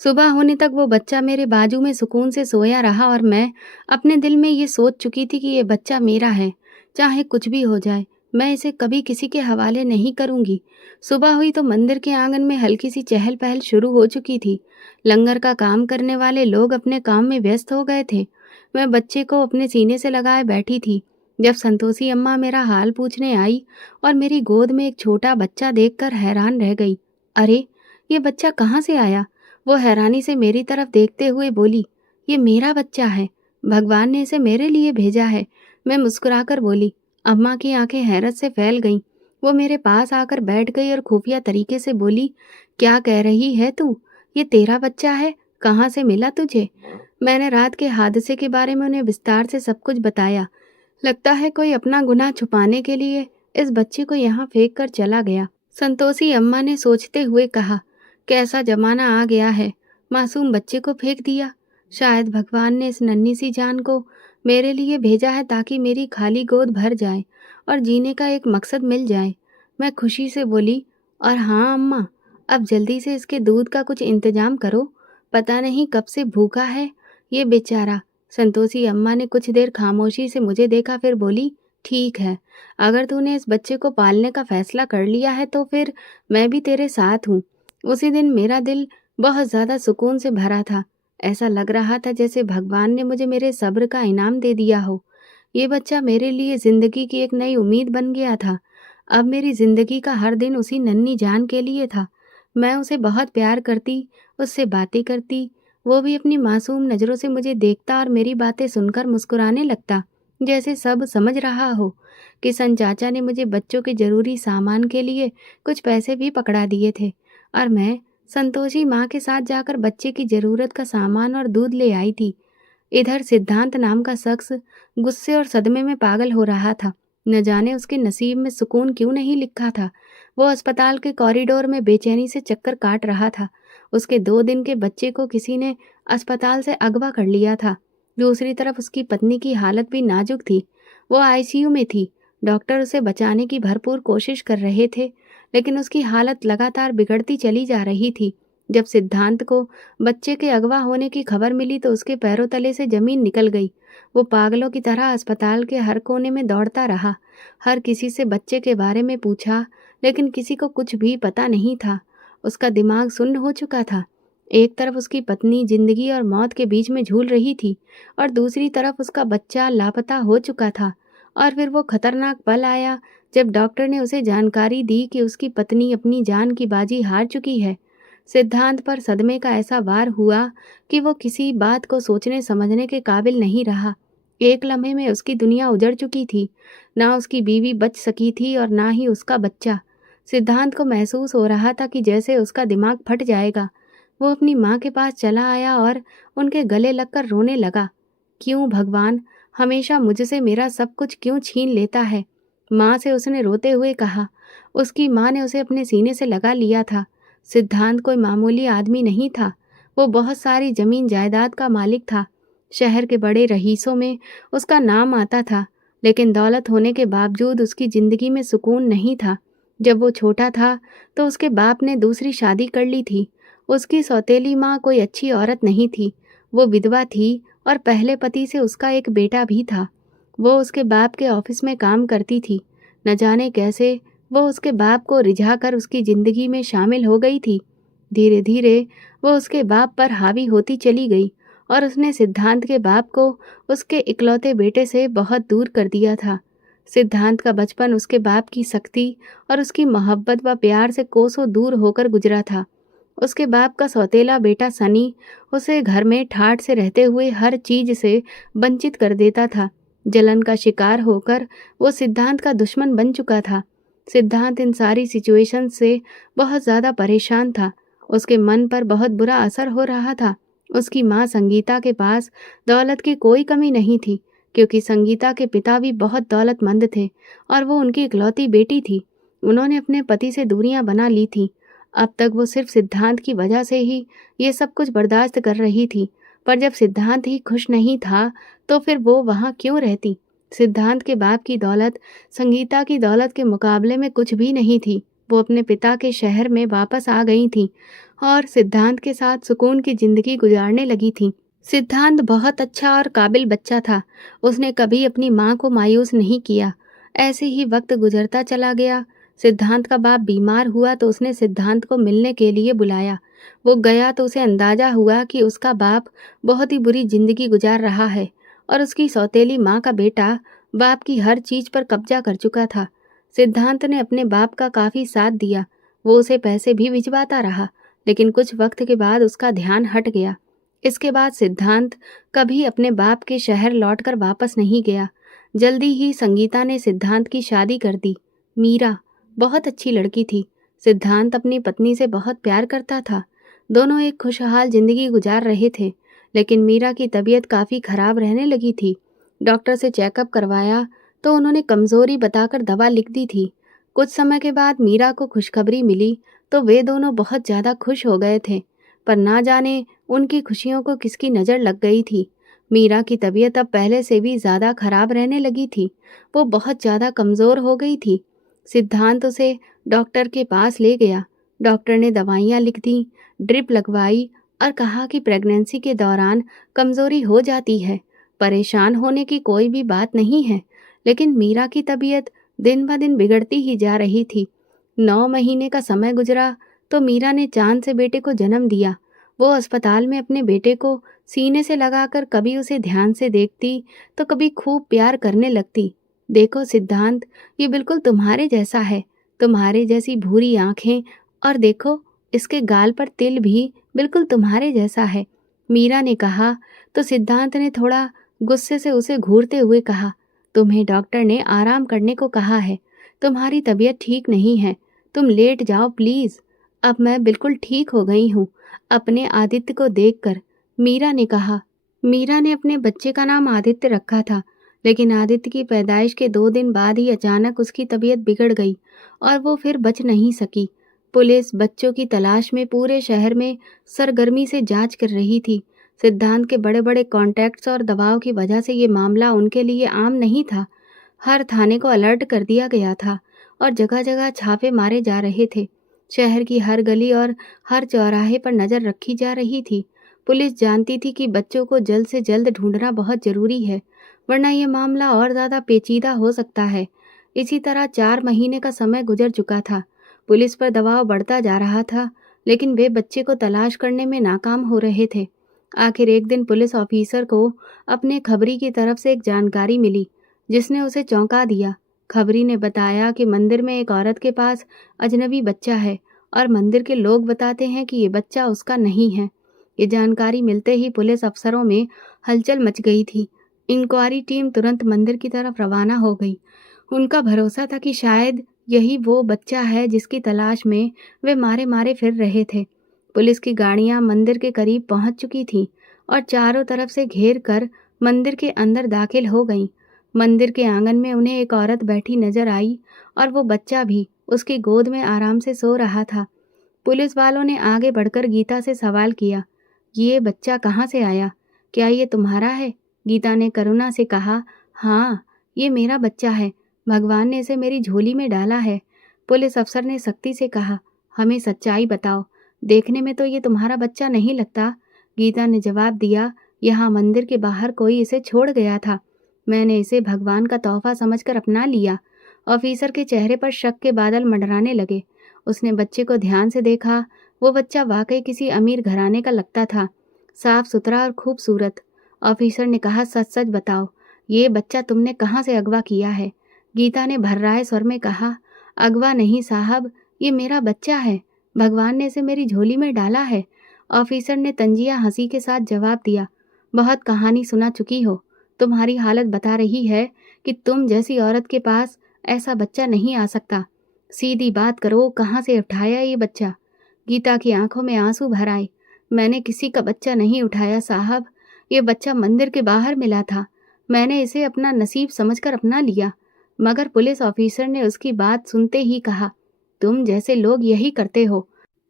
सुबह होने तक वो बच्चा मेरे बाजू में सुकून से सोया रहा और मैं अपने दिल में ये सोच चुकी थी कि ये बच्चा मेरा है, चाहे कुछ भी हो जाए। मैं इसे कभी किसी के हवाले नहीं करूंगी। सुबह हुई तो मंदिर के आंगन में हल्की सी चहल पहल शुरू हो चुकी थी। लंगर का काम करने वाले लोग अपने काम में व्यस्त हो गए थे। मैं बच्चे को अपने सीने से लगाए बैठी थी जब संतोषी अम्मा मेरा हाल पूछने आई और मेरी गोद में एक छोटा बच्चा देखकर हैरान रह गई। अरे, ये बच्चा कहाँ से आया? वो हैरानी से मेरी तरफ देखते हुए बोली, ये मेरा बच्चा है। भगवान ने इसे मेरे लिए भेजा है। मैं मुस्कुराकर बोली। अम्मा की आंखें हैरत से फैल गईं। वो मेरे पास आकर बैठ गई और खुफिया तरीके से बोली, क्या कह रही है तू? ये तेरा बच्चा है? कहाँ से मिला तुझे? मैंने रात के हादसे के बारे में उन्हें विस्तार से सब कुछ बताया। लगता है कोई अपना गुनाह छुपाने के लिए इस बच्चे को यहाँ फेंक कर चला गया। संतोषी अम्मा ने सोचते हुए कहा, कैसा जमाना आ गया है, मासूम बच्चे को फेंक दिया। शायद भगवान ने इस नन्ही सी जान को मेरे लिए भेजा है ताकि मेरी खाली गोद भर जाए और जीने का एक मकसद मिल जाए। मैं खुशी से बोली, और हाँ अम्मा, अब जल्दी से इसके दूध का कुछ इंतजाम करो। पता नहीं कब से भूखा है ये बेचारा। संतोषी अम्मा ने कुछ देर खामोशी से मुझे देखा, फिर बोली, ठीक है, अगर तूने इस बच्चे को पालने का फैसला कर लिया है तो फिर मैं भी तेरे साथ हूँ। उसी दिन मेरा दिल बहुत ज़्यादा सुकून से भरा था। ऐसा लग रहा था जैसे भगवान ने मुझे मेरे सब्र का इनाम दे दिया हो। ये बच्चा मेरे लिए ज़िंदगी की एक नई उम्मीद बन गया था। अब मेरी ज़िंदगी का हर दिन उसी नन्ही जान के लिए था। मैं उसे बहुत प्यार करती, उससे बातें करती। वो भी अपनी मासूम नज़रों से मुझे देखता और मेरी बातें सुनकर मुस्कुराने लगता, जैसे सब समझ रहा हो। किशन चाचा ने मुझे बच्चों के ज़रूरी सामान के लिए कुछ पैसे भी पकड़ा दिए थे और मैं संतोषी माँ के साथ जाकर बच्चे की ज़रूरत का सामान और दूध ले आई थी। इधर सिद्धांत नाम का शख्स गुस्से और सदमे में पागल हो रहा था। न जाने उसके नसीब में सुकून क्यों नहीं लिखा था। वो अस्पताल के कॉरिडोर में बेचैनी से चक्कर काट रहा था। उसके 2 दिन के बच्चे को किसी ने अस्पताल से अगवा कर लिया था। दूसरी तरफ उसकी पत्नी की हालत भी नाजुक थी। वो आईसीयू में थी। डॉक्टर उसे बचाने की भरपूर कोशिश कर रहे थे, लेकिन उसकी हालत लगातार बिगड़ती चली जा रही थी। जब सिद्धांत को बच्चे के अगवा होने की खबर मिली तो उसके पैरों तले से जमीन निकल गई। वो पागलों की तरह अस्पताल के हर कोने में दौड़ता रहा। हर किसी से बच्चे के बारे में पूछा, लेकिन किसी को कुछ भी पता नहीं था। उसका दिमाग सुन्न हो चुका था। एक तरफ उसकी पत्नी जिंदगी और मौत के बीच में झूल रही थी और दूसरी तरफ उसका बच्चा लापता हो चुका था। और फिर वो खतरनाक पल आया जब डॉक्टर ने उसे जानकारी दी कि उसकी पत्नी अपनी जान की बाजी हार चुकी है। सिद्धांत पर सदमे का ऐसा वार हुआ कि वो किसी बात को सोचने समझने के काबिल नहीं रहा। एक लम्हे में उसकी दुनिया उजड़ चुकी थी। ना उसकी बीवी बच सकी थी और ना ही उसका बच्चा। सिद्धांत को महसूस हो रहा था कि जैसे उसका दिमाग फट जाएगा। वो अपनी माँ के पास चला आया और उनके गले लगकर रोने लगा। क्यों भगवान, हमेशा मुझसे मेरा सब कुछ क्यों छीन लेता है? माँ से उसने रोते हुए कहा। उसकी माँ ने उसे अपने सीने से लगा लिया था। सिद्धांत कोई मामूली आदमी नहीं था। वो बहुत सारी जमीन जायदाद का मालिक था। शहर के बड़े रईसों में उसका नाम आता था, लेकिन दौलत होने के बावजूद उसकी जिंदगी में सुकून नहीं था। जब वो छोटा था तो उसके बाप ने दूसरी शादी कर ली थी। उसकी सौतेली माँ कोई अच्छी औरत नहीं थी। वो विधवा थी और पहले पति से उसका एक बेटा भी था। वो उसके बाप के ऑफिस में काम करती थी। न जाने कैसे वो उसके बाप को रिझाकर उसकी जिंदगी में शामिल हो गई थी। धीरे धीरे वो उसके बाप पर हावी होती चली गई और उसने सिद्धांत के बाप को उसके इकलौते बेटे से बहुत दूर कर दिया था। सिद्धांत का बचपन उसके बाप की सख्ती और उसकी मोहब्बत व प्यार से कोसों दूर होकर गुजरा था। उसके बाप का सौतेला बेटा सनी उसे घर में ठाठ से रहते हुए हर चीज से वंचित कर देता था। जलन का शिकार होकर वो सिद्धांत का दुश्मन बन चुका था। सिद्धांत इन सारी सिचुएशन से बहुत ज़्यादा परेशान था। उसके मन पर बहुत बुरा असर हो रहा था। उसकी माँ संगीता के पास दौलत की कोई कमी नहीं थी, क्योंकि संगीता के पिता भी बहुत दौलतमंद थे और वो उनकी इकलौती बेटी थी। उन्होंने अपने पति से दूरियां बना ली थीं। अब तक वो सिर्फ सिद्धांत की वजह से ही ये सब कुछ बर्दाश्त कर रही थी, पर जब सिद्धांत ही खुश नहीं था तो फिर वो वहाँ क्यों रहती? सिद्धांत के बाप की दौलत संगीता की दौलत के मुकाबले में कुछ भी नहीं थी। वो अपने पिता के शहर में वापस आ गई थी और सिद्धांत के साथ सुकून की जिंदगी गुजारने लगी थी। सिद्धांत बहुत अच्छा और काबिल बच्चा था। उसने कभी अपनी माँ को मायूस नहीं किया। ऐसे ही वक्त गुजरता चला गया। सिद्धांत का बाप बीमार हुआ तो उसने सिद्धांत को मिलने के लिए बुलाया। वो गया तो उसे अंदाजा हुआ कि उसका बाप बहुत ही बुरी जिंदगी गुजार रहा है और उसकी सौतेली माँ का बेटा बाप की हर चीज पर कब्जा कर चुका था। सिद्धांत ने अपने बाप का काफी साथ दिया। वो उसे पैसे भी भिजवाता रहा, लेकिन कुछ वक्त के बाद उसका ध्यान हट गया। इसके बाद सिद्धांत कभी अपने बाप के शहर लौटकर वापस नहीं गया। जल्दी ही संगीता ने सिद्धांत की शादी कर दी। मीरा बहुत अच्छी लड़की थी। सिद्धांत अपनी पत्नी से बहुत प्यार करता था। दोनों एक खुशहाल जिंदगी गुजार रहे थे, लेकिन मीरा की तबीयत काफी खराब रहने लगी थी। डॉक्टर से चेकअप करवाया तो उन्होंने कमजोरी बताकर दवा लिख दी थी। कुछ समय के बाद मीरा को खुशखबरी मिली तो वे दोनों बहुत ज्यादा खुश हो गए थे, पर ना जाने उनकी खुशियों को किसकी नजर लग गई थी। मीरा की तबीयत अब पहले से भी ज्यादा खराब रहने लगी थी। वो बहुत ज्यादा कमजोर हो गई थी। सिद्धांत उसे डॉक्टर के पास ले गया। डॉक्टर ने दवाइयाँ लिख दी, ड्रिप लगवाई और कहा कि प्रेगनेंसी के दौरान कमजोरी हो जाती है। परेशान होने की कोई भी बात नहीं है। लेकिन मीरा की तबीयत दिन ब दिन बिगड़ती ही जा रही थी। 9 महीने का समय गुजरा तो मीरा ने चांद से बेटे को जन्म दिया। वो अस्पताल में अपने बेटे को सीने से लगाकर कभी उसे ध्यान से देखती तो कभी खूब प्यार करने लगती। देखो सिद्धांत, ये बिल्कुल तुम्हारे जैसा है। तुम्हारे जैसी भूरी आंखें, और देखो इसके गाल पर तिल भी बिल्कुल तुम्हारे जैसा है। मीरा ने कहा तो सिद्धांत ने थोड़ा गुस्से से उसे घूरते हुए कहा, तुम्हें डॉक्टर ने आराम करने को कहा है। तुम्हारी तबीयत ठीक नहीं है। तुम लेट जाओ प्लीज। अब मैं बिल्कुल ठीक हो गई हूँ अपने आदित्य को देखकर, मीरा ने कहा। मीरा ने अपने बच्चे का नाम आदित्य रखा था, लेकिन आदित्य की पैदाइश के 2 दिन बाद ही अचानक उसकी तबीयत बिगड़ गई और वो फिर बच नहीं सकी। पुलिस बच्चों की तलाश में पूरे शहर में सरगर्मी से जांच कर रही थी। सिद्धांत के बड़े बड़े कॉन्टैक्ट्स और दबाव की वजह से ये मामला उनके लिए आम नहीं था। हर थाने को अलर्ट कर दिया गया था और जगह जगह छापे मारे जा रहे थे। शहर की हर गली और हर चौराहे पर नजर रखी जा रही थी। पुलिस जानती थी कि बच्चों को जल्द से जल्द ढूंढना बहुत जरूरी है, वरना ये मामला और ज्यादा पेचीदा हो सकता है। इसी तरह 4 महीने का समय गुजर चुका था। पुलिस पर दबाव बढ़ता जा रहा था, लेकिन वे बच्चे को तलाश करने में नाकाम हो रहे थे। आखिर एक दिन पुलिस ऑफिसर को अपने खबरी की तरफ से एक जानकारी मिली, जिसने उसे चौंका दिया। खबरी ने बताया कि मंदिर में एक औरत के पास अजनबी बच्चा है और मंदिर के लोग बताते हैं कि ये बच्चा उसका नहीं है। ये जानकारी मिलते ही पुलिस अफसरों में हलचल मच गई थी। इंक्वायरी टीम तुरंत मंदिर की तरफ रवाना हो गई। उनका भरोसा था कि शायद यही वो बच्चा है जिसकी तलाश में वे मारे मारे फिर रहे थे। पुलिस की गाड़ियां मंदिर के करीब पहुंच चुकी थीं और चारों तरफ से घेर कर मंदिर के अंदर दाखिल हो गईं। मंदिर के आंगन में उन्हें एक औरत बैठी नजर आई और वो बच्चा भी उसकी गोद में आराम से सो रहा था। पुलिस वालों ने आगे बढ़कर गीता से सवाल किया, ये बच्चा कहाँ से आया? क्या ये तुम्हारा है? गीता ने करुणा से कहा, हाँ, ये मेरा बच्चा है। भगवान ने इसे मेरी झोली में डाला है। पुलिस अफसर ने सख्ती से कहा, हमें सच्चाई बताओ। देखने में तो ये तुम्हारा बच्चा नहीं लगता। गीता ने जवाब दिया, यहाँ मंदिर के बाहर कोई इसे छोड़ गया था। मैंने इसे भगवान का तोहफा समझकर अपना लिया। ऑफिसर के चेहरे पर शक के बादल मंडराने लगे। उसने बच्चे को ध्यान से देखा। वो बच्चा वाकई किसी अमीर घराने का लगता था, साफ सुथरा और खूबसूरत। ऑफिसर ने कहा, सच सच बताओ, ये बच्चा तुमने कहाँ से अगवा किया है? गीता ने भर्राए स्वर में कहा, अगवा नहीं साहब, ये मेरा बच्चा है। भगवान ने इसे मेरी झोली में डाला है। ऑफिसर ने तंजिया हंसी के साथ जवाब दिया, बहुत कहानी सुना चुकी हो। तुम्हारी हालत बता रही है कि तुम जैसी औरत के पास ऐसा बच्चा नहीं आ सकता। सीधी बात करो, कहाँ से उठाया ये बच्चा? गीता की आंखों में आंसू भर आए। मैंने किसी का बच्चा नहीं उठाया साहब। ये बच्चा मंदिर के बाहर मिला था। मैंने इसे अपना नसीब समझकर अपना लिया। मगर पुलिस ऑफिसर ने उसकी बात सुनते ही कहा, तुम जैसे लोग यही करते हो।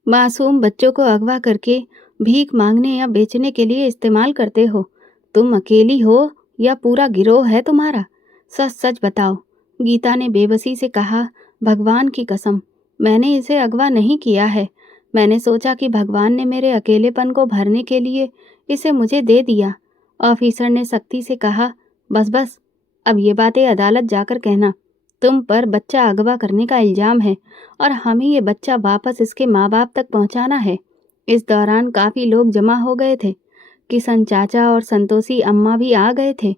मासूम बच्चों को अगवा करके भीख मांगने या बेचने के लिए इस्तेमाल करते हो। तुम अकेली हो या पूरा गिरोह है तुम्हारा? सच सच बताओ। गीता ने बेबसी से कहा, भगवान की कसम, मैंने इसे अगवा नहीं किया है। मैंने सोचा कि भगवान ने मेरे अकेलेपन को भरने के लिए इसे मुझे दे दिया। ऑफिसर ने सख्ती से कहा, बस बस, अब ये बातें अदालत जाकर कहना। तुम पर बच्चा अगवा करने का इल्जाम है और हमें ये बच्चा वापस इसके माँ बाप तक पहुंचाना है। इस दौरान काफी लोग जमा हो गए थे। किशन चाचा और संतोषी अम्मा भी आ गए थे।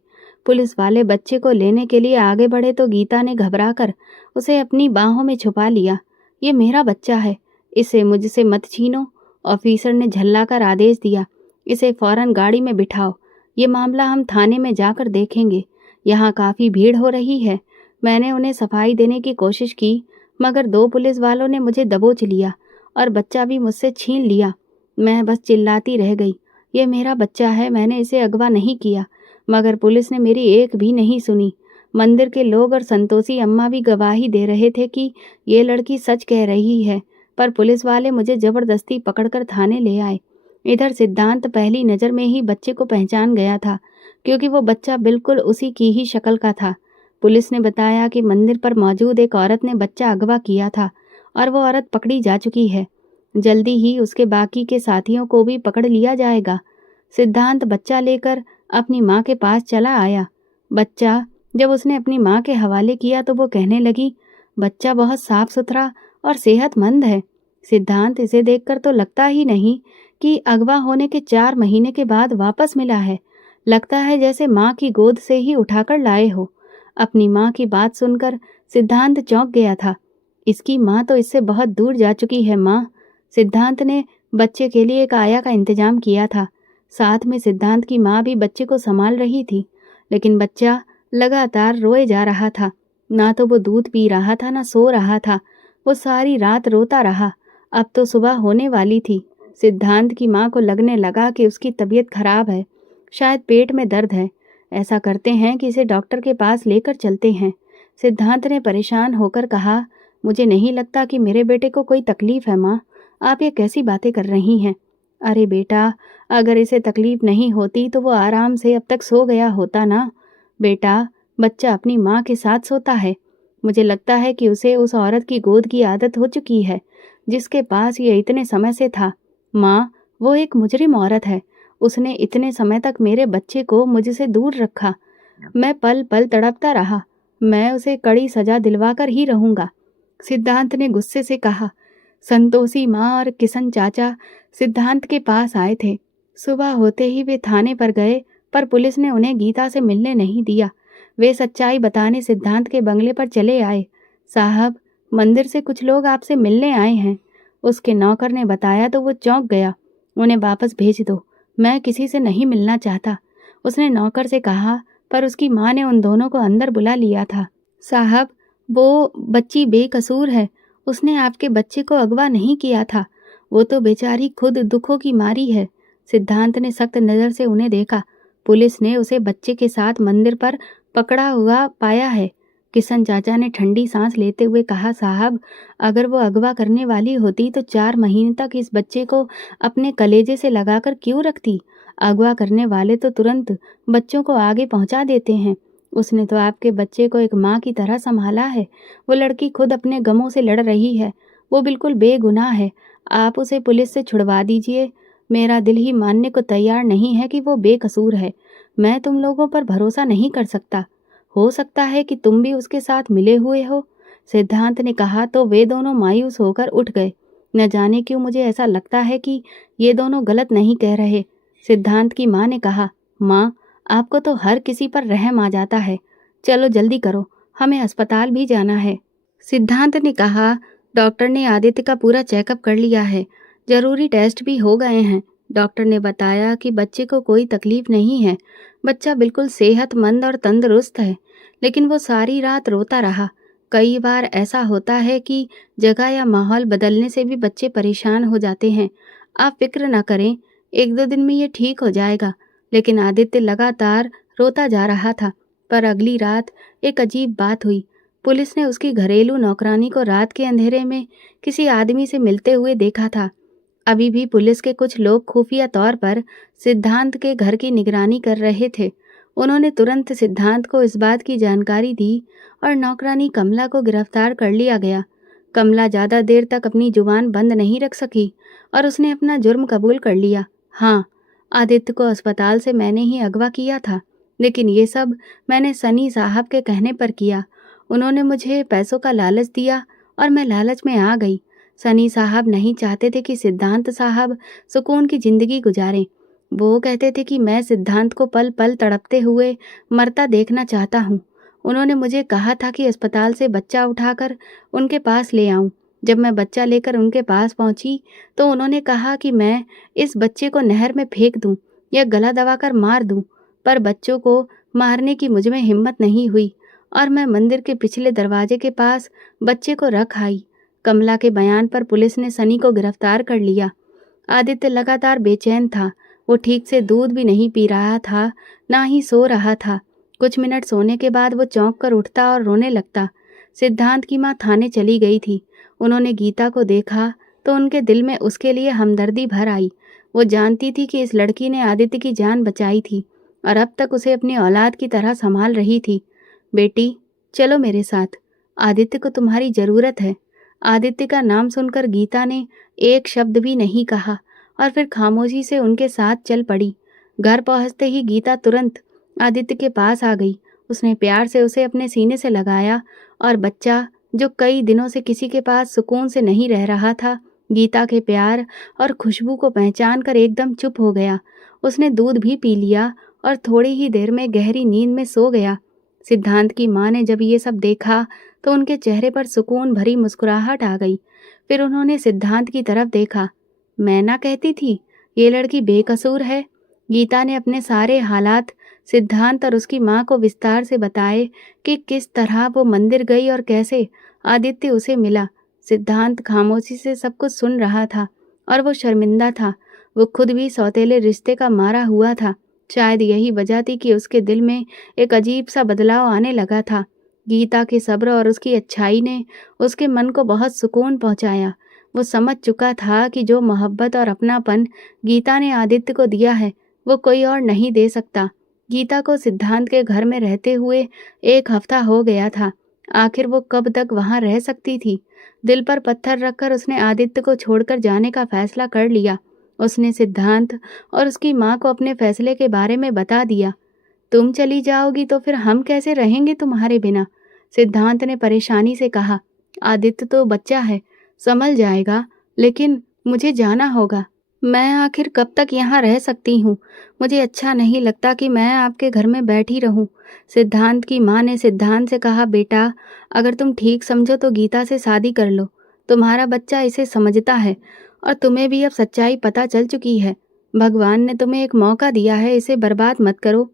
पुलिस वाले बच्चे को लेने के लिए आगे बढ़े तो गीता ने घबराकर उसे अपनी बाहों में छुपा लिया। ये मेरा बच्चा है, इसे मुझसे मत छीनो। ऑफिसर ने झल्लाकर आदेश दिया, इसे फौरन गाड़ी में बिठाओ। ये मामला हम थाने में जाकर देखेंगे। यहाँ काफी भीड़ हो रही है। मैंने उन्हें सफाई देने की कोशिश की, मगर 2 पुलिस वालों ने मुझे दबोच लिया और बच्चा भी मुझसे छीन लिया। मैं बस चिल्लाती रह गई, ये मेरा बच्चा है, मैंने इसे अगवा नहीं किया। मगर पुलिस ने मेरी एक भी नहीं सुनी। मंदिर के लोग और संतोषी अम्मा भी गवाही दे रहे थे कि ये लड़की सच कह रही है, पर पुलिस वाले मुझे जबरदस्ती पकड़कर थाने ले आए। इधर सिद्धांत पहली नज़र में ही बच्चे को पहचान गया था, क्योंकि वो बच्चा बिल्कुल उसी की ही शक्ल का था। पुलिस ने बताया कि मंदिर पर मौजूद एक औरत ने बच्चा अगवा किया था और वो औरत पकड़ी जा चुकी है। जल्दी ही उसके बाकी के साथियों को भी पकड़ लिया जाएगा। सिद्धांत बच्चा लेकर अपनी माँ के पास चला आया। बच्चा जब उसने अपनी माँ के हवाले किया तो वो कहने लगी, बच्चा बहुत साफ सुथरा और सेहतमंद है। सिद्धांत, इसे देखकर तो लगता ही नहीं कि अगवा होने के 4 महीने के बाद वापस मिला है। लगता है जैसे माँ की गोद से ही उठाकर लाए हो। अपनी माँ की बात सुनकर सिद्धांत चौंक गया था। इसकी माँ तो इससे बहुत दूर जा चुकी है। माँ, सिद्धांत ने बच्चे के लिए एक आया का इंतजाम किया था। साथ में सिद्धांत की माँ भी बच्चे को संभाल रही थी, लेकिन बच्चा लगातार रोए जा रहा था। ना तो वो दूध पी रहा था, ना सो रहा था। वो सारी रात रोता रहा। अब तो सुबह होने वाली थी। सिद्धांत की माँ को लगने लगा कि उसकी तबीयत खराब है, शायद पेट में दर्द है। ऐसा करते हैं कि इसे डॉक्टर के पास लेकर चलते हैं। सिद्धांत ने परेशान होकर कहा, मुझे नहीं लगता कि मेरे बेटे को कोई तकलीफ है माँ, आप ये कैसी बातें कर रही हैं। अरे बेटा, अगर इसे तकलीफ नहीं होती तो वो आराम से अब तक सो गया होता ना। बेटा, बच्चा अपनी माँ के साथ सोता है। मुझे लगता है कि उसे उस औरत की गोद की आदत हो चुकी है जिसके पास ये इतने समय से था। माँ, वो एक मुजरिम औरत है। उसने इतने समय तक मेरे बच्चे को मुझसे दूर रखा। मैं पल पल तड़पता रहा। मैं उसे कड़ी सजा दिलवाकर ही रहूंगा। सिद्धांत ने गुस्से से कहा। संतोषी माँ और किशन चाचा सिद्धांत के पास आए थे। सुबह होते ही वे थाने पर गए, पर पुलिस ने उन्हें गीता से मिलने नहीं दिया। वे सच्चाई बताने सिद्धांत के बंगले पर चले आए। साहब, मंदिर से कुछ लोग आपसे मिलने आए हैं, उसके नौकर ने बताया तो वो चौंक गया। उन्हें वापस भेज दो, मैं किसी से नहीं मिलना चाहता, उसने नौकर से कहा। पर उसकी माँ ने उन दोनों को अंदर बुला लिया था। साहब, वो बच्ची बेकसूर है। उसने आपके बच्चे को अगवा नहीं किया था। वो तो बेचारी खुद दुखों की मारी है। सिद्धांत ने सख्त नज़र से उन्हें देखा। पुलिस ने उसे बच्चे के साथ मंदिर पर पकड़ा हुआ पाया है। किशन चाचा ने ठंडी सांस लेते हुए कहा, साहब, अगर वो अगवा करने वाली होती तो 4 महीने तक इस बच्चे को अपने कलेजे से लगाकर क्यों रखती। अगवा करने वाले तो तुरंत बच्चों को आगे पहुंचा देते हैं। उसने तो आपके बच्चे को एक माँ की तरह संभाला है। वो लड़की खुद अपने गमों से लड़ रही है। वो बिल्कुल बेगुनाह है। आप उसे पुलिस से छुड़वा दीजिए। मेरा दिल ही मानने को तैयार नहीं है कि वो बेकसूर है। मैं तुम लोगों पर भरोसा नहीं कर सकता। हो सकता है कि तुम भी उसके साथ मिले हुए हो। सिद्धांत ने कहा तो वे दोनों मायूस होकर उठ गए। न जाने क्यों मुझे ऐसा लगता है कि ये दोनों गलत नहीं कह रहे। सिद्धांत की माँ ने कहा, माँ, आपको तो हर किसी पर रहम आ जाता है। चलो जल्दी करो, हमें अस्पताल भी जाना है। सिद्धांत ने कहा, डॉक्टर ने आदित्य का पूरा चेकअप कर लिया है, जरूरी टेस्ट भी हो गए हैं। डॉक्टर ने बताया कि बच्चे को कोई तकलीफ नहीं है। बच्चा बिल्कुल सेहतमंद और तंदुरुस्त है, लेकिन वो सारी रात रोता रहा। कई बार ऐसा होता है कि जगह या माहौल बदलने से भी बच्चे परेशान हो जाते हैं। आप फिक्र न करें, 1-2 दिन में ये ठीक हो जाएगा। लेकिन आदित्य लगातार रोता जा रहा था। पर अगली रात एक अजीब बात हुई। पुलिस ने उसकी घरेलू नौकरानी को रात के अंधेरे में किसी आदमी से मिलते हुए देखा था। अभी भी पुलिस के कुछ लोग खुफिया तौर पर सिद्धांत के घर की निगरानी कर रहे थे। उन्होंने तुरंत सिद्धांत को इस बात की जानकारी दी और नौकरानी कमला को गिरफ्तार कर लिया गया। कमला ज़्यादा देर तक अपनी जुबान बंद नहीं रख सकी और उसने अपना जुर्म कबूल कर लिया। हाँ, आदित्य को अस्पताल से मैंने ही अगवा किया था, लेकिन ये सब मैंने सनी साहब के कहने पर किया। उन्होंने मुझे पैसों का लालच दिया और मैं लालच में आ गई। सनी साहब नहीं चाहते थे कि सिद्धांत साहब सुकून की ज़िंदगी गुजारें। वो कहते थे कि मैं सिद्धांत को पल-पल तड़पते हुए मरता देखना चाहता हूँ। उन्होंने मुझे कहा था कि अस्पताल से बच्चा उठाकर उनके पास ले आऊँ। जब मैं बच्चा लेकर उनके पास पहुँची, तो उन्होंने कहा कि मैं इस बच्चे को नहर में फेंक दूँ या गला दबाकर मार दूँ, पर बच्चों को मारने की मुझ में हिम्मत नहीं हुई और मैं मंदिर के पिछले दरवाजे के पास बच्चे को रख आई। कमला के बयान पर पुलिस ने सनी को गिरफ्तार कर लिया। आदित्य लगातार बेचैन था। वो ठीक से दूध भी नहीं पी रहा था, ना ही सो रहा था। कुछ मिनट सोने के बाद वो चौंक कर उठता और रोने लगता। सिद्धांत की माँ थाने चली गई थी। उन्होंने गीता को देखा तो उनके दिल में उसके लिए हमदर्दी भर आई। वो जानती थी कि इस लड़की ने आदित्य की जान बचाई थी और अब तक उसे अपनी औलाद की तरह संभाल रही थी। बेटी, चलो मेरे साथ, आदित्य को तुम्हारी ज़रूरत है। आदित्य का नाम सुनकर गीता ने एक शब्द भी नहीं कहा और फिर खामोशी से उनके साथ चल पड़ी। घर पहुंचते ही गीता तुरंत आदित्य के पास आ गई। उसने प्यार से उसे अपने सीने से लगाया और बच्चा, जो कई दिनों से किसी के पास सुकून से नहीं रह रहा था, गीता के प्यार और खुशबू को पहचान कर एकदम चुप हो गया। उसने दूध भी पी लिया और थोड़ी ही देर में गहरी नींद में सो गया। सिद्धांत की माँ ने जब ये सब देखा तो उनके चेहरे पर सुकून भरी मुस्कुराहट आ गई। फिर उन्होंने सिद्धांत की तरफ देखा। मैं ना कहती थी, ये लड़की बेकसूर है। गीता ने अपने सारे हालात सिद्धांत और उसकी माँ को विस्तार से बताए कि किस तरह वो मंदिर गई और कैसे आदित्य उसे मिला। सिद्धांत खामोशी से सब कुछ सुन रहा था और वो शर्मिंदा था। वो खुद भी सौतेले रिश्ते का मारा हुआ था। शायद यही वजह थी कि उसके दिल में एक अजीब सा बदलाव आने लगा था। गीता के सब्र और उसकी अच्छाई ने उसके मन को बहुत सुकून पहुंचाया। वो समझ चुका था कि जो मोहब्बत और अपनापन गीता ने आदित्य को दिया है, वो कोई और नहीं दे सकता। गीता को सिद्धांत के घर में रहते हुए 1 हफ्ता हो गया था। आखिर वो कब तक वहां रह सकती थी? दिल पर पत्थर रखकर उसने आदित्य को छोड़कर जाने का फैसला कर लिया। उसने सिद्धांत और उसकी माँ को अपने फैसले के बारे में बता दिया। तुम चली जाओगी तो फिर हम कैसे रहेंगे तुम्हारे बिना? सिद्धांत ने परेशानी से कहा। आदित्य तो बच्चा है, संभल जाएगा, लेकिन मुझे जाना होगा। मैं आखिर कब तक यहाँ रह सकती हूँ? मुझे अच्छा नहीं लगता कि मैं आपके घर में बैठी रहूँ। सिद्धांत की माँ ने सिद्धांत से कहा, बेटा, अगर तुम ठीक समझो तो गीता से शादी कर लो। तुम्हारा बच्चा इसे समझता है और तुम्हें भी अब सच्चाई पता चल चुकी है। भगवान ने तुम्हें एक मौका दिया है, इसे बर्बाद मत करो।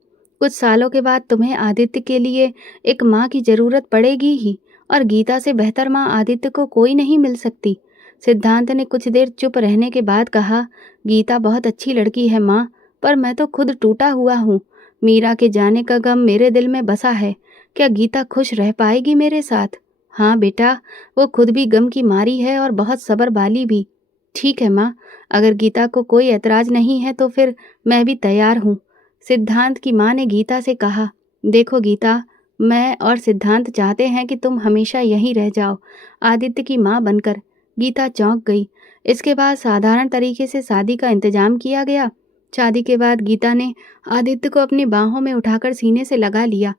कुछ सालों के बाद तुम्हें आदित्य के लिए एक माँ की ज़रूरत पड़ेगी ही, और गीता से बेहतर माँ आदित्य को कोई नहीं मिल सकती। सिद्धांत ने कुछ देर चुप रहने के बाद कहा, गीता बहुत अच्छी लड़की है माँ, पर मैं तो खुद टूटा हुआ हूँ। मीरा के जाने का गम मेरे दिल में बसा है। क्या गीता खुश रह पाएगी मेरे साथ? हाँ बेटा, वो खुद भी गम की मारी है और बहुत सब्र वाली भी। ठीक है माँ, अगर गीता को कोई ऐतराज नहीं है तो फिर मैं भी तैयार हूँ। सिद्धांत की माँ ने गीता से कहा, देखो गीता, मैं और सिद्धांत चाहते हैं कि तुम हमेशा यहीं रह जाओ, आदित्य की माँ बनकर। गीता चौंक गई। इसके बाद साधारण तरीके से शादी का इंतजाम किया गया। शादी के बाद गीता ने आदित्य को अपनी बाहों में उठाकर सीने से लगा लिया।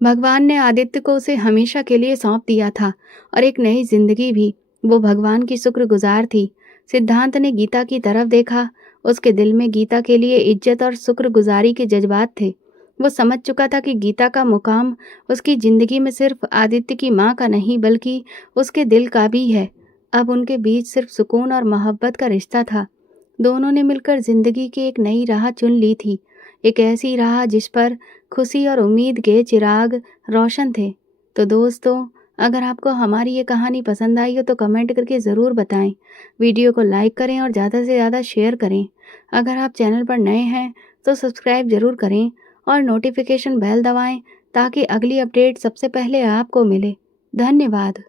भगवान ने आदित्य को उसे हमेशा के लिए सौंप दिया था और एक नई जिंदगी भी। वो भगवान की शुक्रगुजार थी। सिद्धांत ने गीता की तरफ देखा। उसके दिल में गीता के लिए इज्जत और शुक्रगुजारी के जज्बात थे। वो समझ चुका था कि गीता का मुकाम उसकी जिंदगी में सिर्फ आदित्य की माँ का नहीं, बल्कि उसके दिल का भी है। अब उनके बीच सिर्फ सुकून और मोहब्बत का रिश्ता था। दोनों ने मिलकर जिंदगी की एक नई राह चुन ली थी, एक ऐसी राह जिस पर खुशी और उम्मीद के चिराग रोशन थे। तो दोस्तों, अगर आपको हमारी ये कहानी पसंद आई हो तो कमेंट करके ज़रूर बताएं। वीडियो को लाइक करें और ज़्यादा से ज़्यादा शेयर करें। अगर आप चैनल पर नए हैं तो सब्सक्राइब ज़रूर करें और नोटिफिकेशन बेल दबाएं ताकि अगली अपडेट सबसे पहले आपको मिले। धन्यवाद।